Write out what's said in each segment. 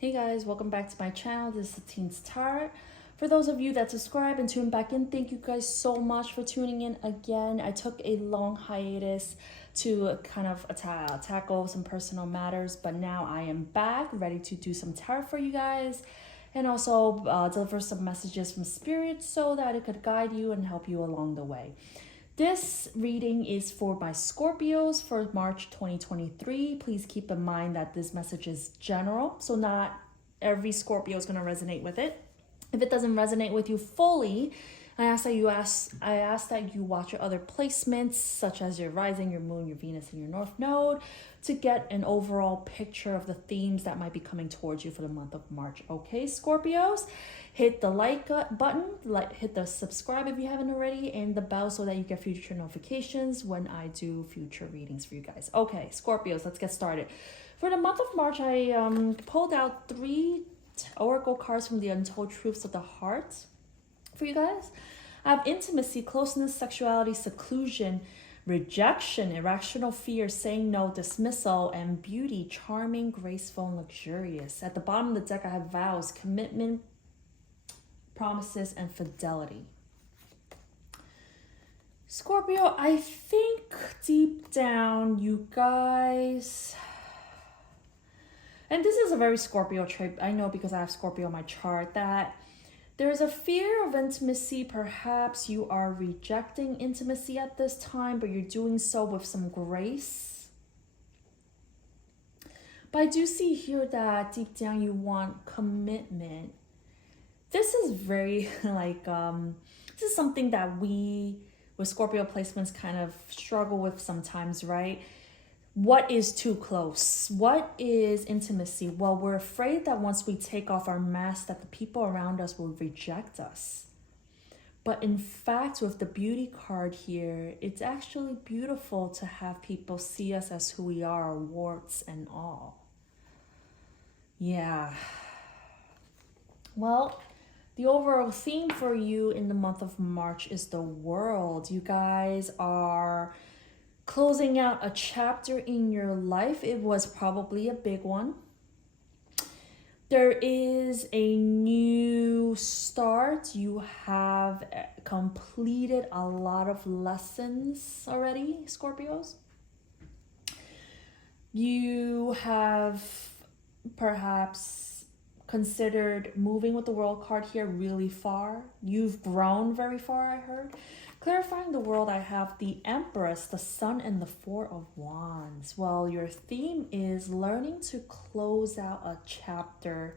Hey guys, welcome back to my channel. This is the Teen's Tarot. For those of you that subscribe and tune back in, thank you guys so much for tuning in again. I took a long hiatus to kind of tackle some personal matters, but now I am back, ready to do some tarot for you guys and also deliver some messages from spirit so that it could guide you and help you along the way. This reading is for my Scorpios for March 2023. Please keep in mind that this message is general, so not every Scorpio is going to resonate with it. If it doesn't resonate with you fully, I ask that you watch your other placements, such as your rising, your moon, your Venus, and your North Node, to get an overall picture of the themes that might be coming towards you for the month of March. Okay, Scorpios? Hit the like button, hit the subscribe if you haven't already, and the bell so that you get future notifications when I do future readings for you guys. Okay, Scorpios, let's get started. For the month of March, I pulled out 3 oracle cards from the Untold Truths of the Heart for you guys. I have intimacy, closeness, sexuality, seclusion, rejection, irrational fear, saying no, dismissal, and beauty, charming, graceful, and luxurious. At the bottom of the deck, I have vows, commitment, promises, and fidelity. Scorpio, I think deep down you guys, and this is a very Scorpio trait, I know because I have Scorpio on my chart, that there's a fear of intimacy. Perhaps you are rejecting intimacy at this time, but you're doing so with some grace. But I do see here that deep down you want commitment. This is very this is something that we with Scorpio placements kind of struggle with sometimes, right? What is too close? What is intimacy? Well, we're afraid that once we take off our mask that the people around us will reject us. But in fact, with the beauty card here, it's actually beautiful to have people see us as who we are, warts and all. Yeah. Well, the overall theme for you in the month of March is the world. You guys are closing out a chapter in your life. It was probably a big one. There is a new start. You have completed a lot of lessons already, Scorpios. You have perhaps considered moving with the world card here really far. You've grown very far, I heard. Clarifying the world, I have the Empress, the Sun, and the Four of Wands. Well, your theme is learning to close out a chapter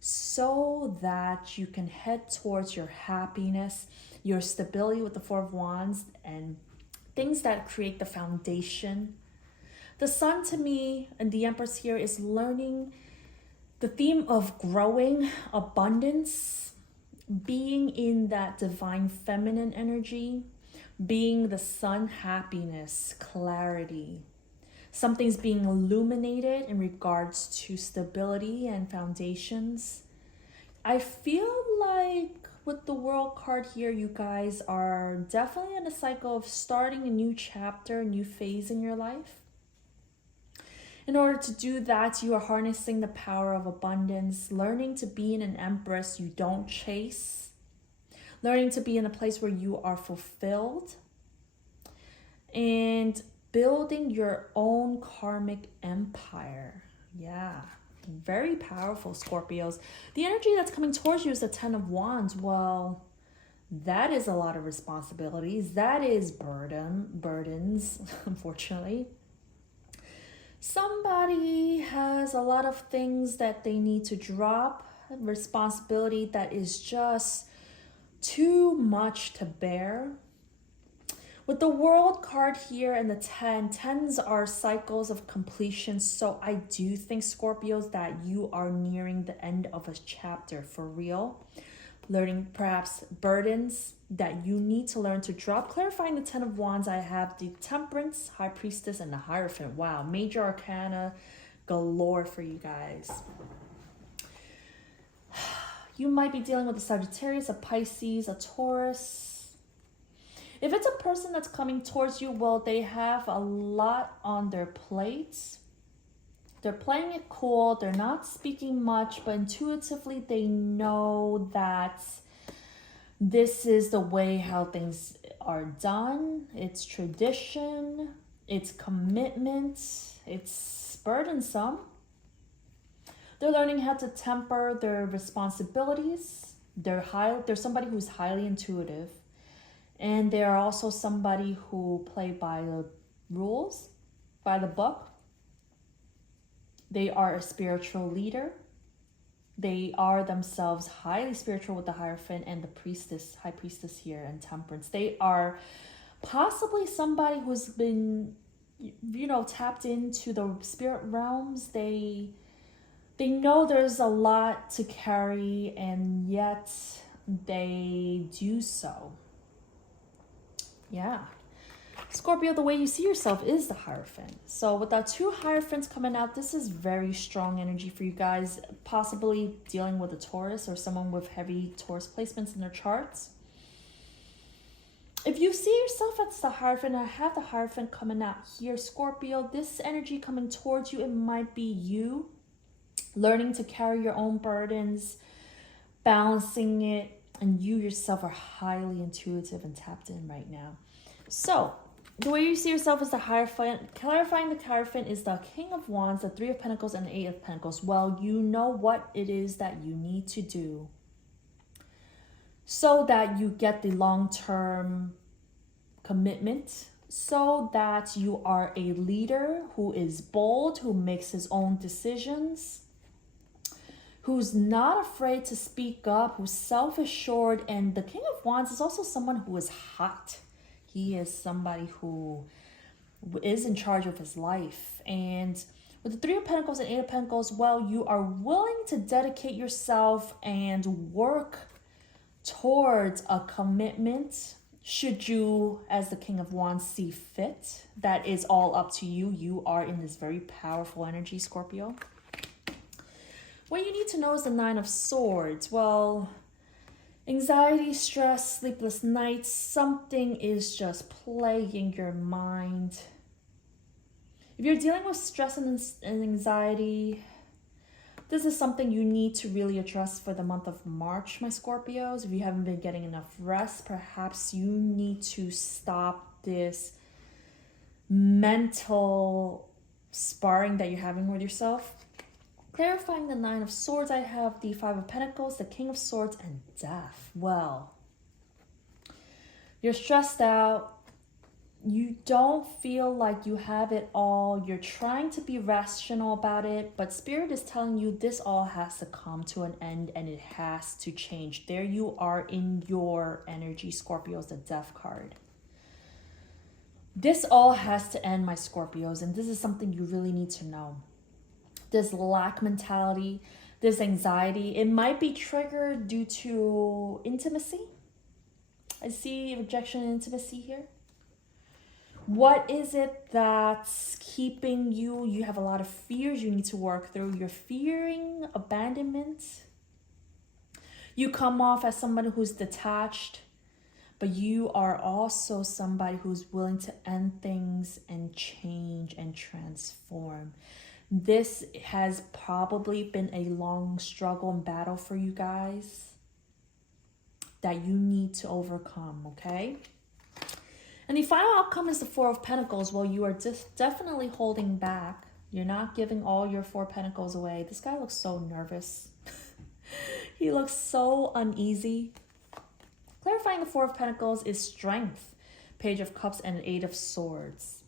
so that you can head towards your happiness, your stability with the Four of Wands, and things that create the foundation. The Sun to me and the Empress here is learning the theme of growing, abundance, being in that divine feminine energy, being the sun, happiness, clarity. Something's being illuminated in regards to stability and foundations. I feel like with the world card here, you guys are definitely in a cycle of starting a new chapter, a new phase in your life. In order to do that, you are harnessing the power of abundance, learning to be in an empress you don't chase, learning to be in a place where you are fulfilled, and building your own karmic empire. Yeah, very powerful, Scorpios. The energy that's coming towards you is the Ten of Wands. Well, that is a lot of responsibilities. That is burdens, unfortunately. Somebody has a lot of things that they need to drop, responsibility that is just too much to bear. With the World card here and the 10, 10s are cycles of completion. So I do think, Scorpios, that you are nearing the end of a chapter for real. Learning perhaps burdens that you need to learn to drop. Clarifying the 10 of Wands, I have the Temperance, High Priestess, and the Hierophant. Wow, major arcana galore for you guys. You might be dealing with a Sagittarius, a Pisces, a Taurus. If it's a person that's coming towards you, well, they have a lot on their plates. They're playing it cool. They're not speaking much, but intuitively they know that this is the way how things are done. It's tradition. It's commitment. It's burdensome. They're learning how to temper their responsibilities. They're somebody who's highly intuitive. And they're also somebody who play by the rules, by the book. They are a spiritual leader. They are themselves highly spiritual with the Hierophant and the priestess, high priestess here, and temperance. They are possibly somebody who's been, tapped into the spirit realms. They know there's a lot to carry, and yet they do so. Yeah. Scorpio, the way you see yourself is the Hierophant. So with our 2 Hierophants coming out, this is very strong energy for you guys, possibly dealing with a Taurus or someone with heavy Taurus placements in their charts. If you see yourself as the Hierophant, I have the Hierophant coming out here, Scorpio, this energy coming towards you, it might be you learning to carry your own burdens, balancing it, and you yourself are highly intuitive and tapped in right now. So the way you see yourself as the Hierophant, clarifying the Hierophant is the King of Wands, the 3 of Pentacles, and the 8 of Pentacles. Well, you know what it is that you need to do so that you get the long-term commitment, so that you are a leader who is bold, who makes his own decisions, who's not afraid to speak up, who's self-assured. And the King of Wands is also someone who is hot. He is somebody who is in charge of his life. And with the 3 of Pentacles and 8 of Pentacles, well, you are willing to dedicate yourself and work towards a commitment should you, as the King of Wands, see fit. That is all up to you. You are in this very powerful energy, Scorpio. What you need to know is the 9 of Swords. Well, anxiety, stress, sleepless nights, something is just plaguing your mind. If you're dealing with stress and anxiety, this is something you need to really address for the month of March, my Scorpios. If you haven't been getting enough rest, perhaps you need to stop this mental sparring that you're having with yourself. Clarifying the 9 of Swords, I have the 5 of Pentacles, the King of Swords, and Death. Well, you're stressed out. You don't feel like you have it all. You're trying to be rational about it, but Spirit is telling you this all has to come to an end and it has to change. There you are in your energy, Scorpios, the Death card. This all has to end, my Scorpios, and this is something you really need to know. This lack mentality, this anxiety, it might be triggered due to intimacy. I see rejection and intimacy here. What is it that's keeping you? You have a lot of fears you need to work through. You're fearing abandonment. You come off as somebody who's detached, but you are also somebody who's willing to end things and change and transform. This has probably been a long struggle and battle for you guys that you need to overcome, okay? And the final outcome is the 4 of Pentacles. Well, you are just definitely holding back. You're not giving all your 4 Pentacles away. This guy looks so nervous. He looks so uneasy. Clarifying the 4 of Pentacles is Strength, Page of Cups, and 8 of Swords.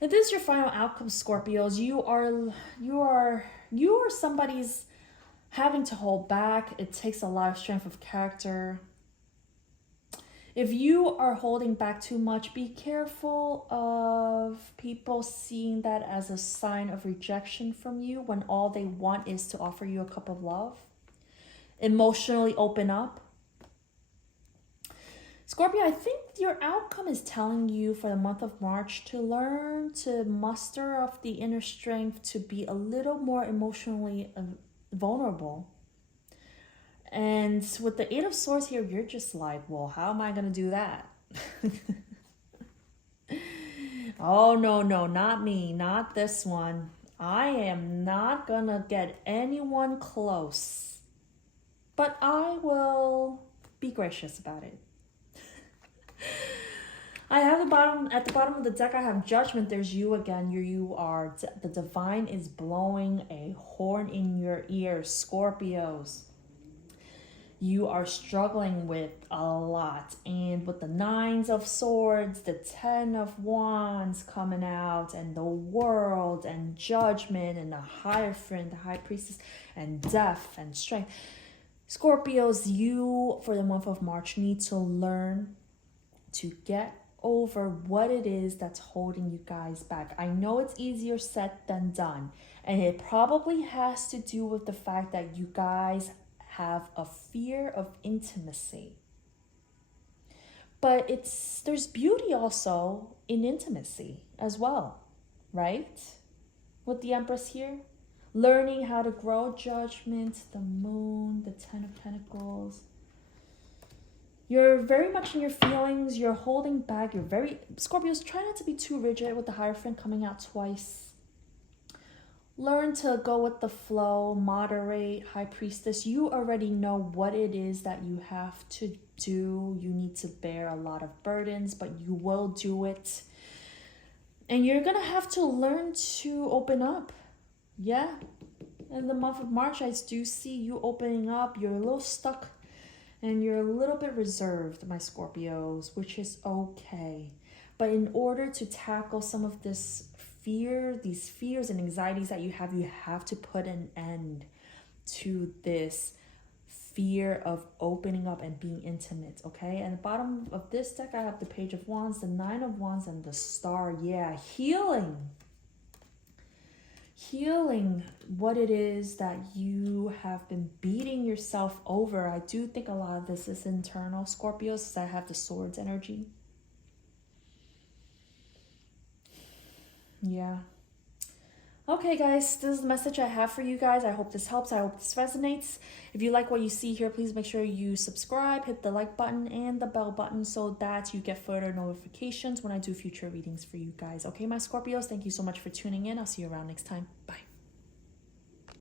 If this is your final outcome, Scorpios, you are somebody's having to hold back. It takes a lot of strength of character. If you are holding back too much, be careful of people seeing that as a sign of rejection from you when all they want is to offer you a cup of love. Emotionally open up. Scorpio, I think your outcome is telling you for the month of March to learn to muster up the inner strength to be a little more emotionally vulnerable. And with the 8 of Swords here, you're just like, well, how am I going to do that? Oh, no, not me, not this one. I am not gonna get anyone close, but I will be gracious about it. I have at the bottom of the deck, I have Judgment. There's you again. You are, the divine is blowing a horn in your ears, Scorpios. You are struggling with a lot. And with the Nines of Swords, the Ten of Wands coming out, and the World, and Judgment, and the Hierophant, the High Priestess, and Death, and Strength. Scorpios, you, for the month of March, need to learn to get over what it is that's holding you guys back. I know it's easier said than done, and it probably has to do with the fact that you guys have a fear of intimacy. But there's beauty also in intimacy as well, right? With the Empress here, learning how to grow. Judgment, the Moon, the Ten of Pentacles. You're very much in your feelings. You're holding back. You're very... Scorpios, try not to be too rigid with the Hierophant coming out twice. Learn to go with the flow. Moderate. High Priestess, you already know what it is that you have to do. You need to bear a lot of burdens, but you will do it. And you're going to have to learn to open up. Yeah. In the month of March, I do see you opening up. You're a little stuck. And you're a little bit reserved, my Scorpios, which is okay. But in order to tackle some of this fear, these fears and anxieties that you have to put an end to this fear of opening up and being intimate, okay? And the bottom of this deck, I have the Page of Wands, the Nine of Wands, and the Star. Yeah, healing what it is that you have been beating yourself over. I do think a lot of this is internal, Scorpios, as I have the Swords energy. Yeah. Okay, guys, this is the message I have for you guys. I hope this helps. I hope this resonates. If you like what you see here, please make sure you subscribe, hit the like button and the bell button so that you get further notifications when I do future readings for you guys. Okay, my Scorpios, thank you so much for tuning in. I'll see you around next time. Bye.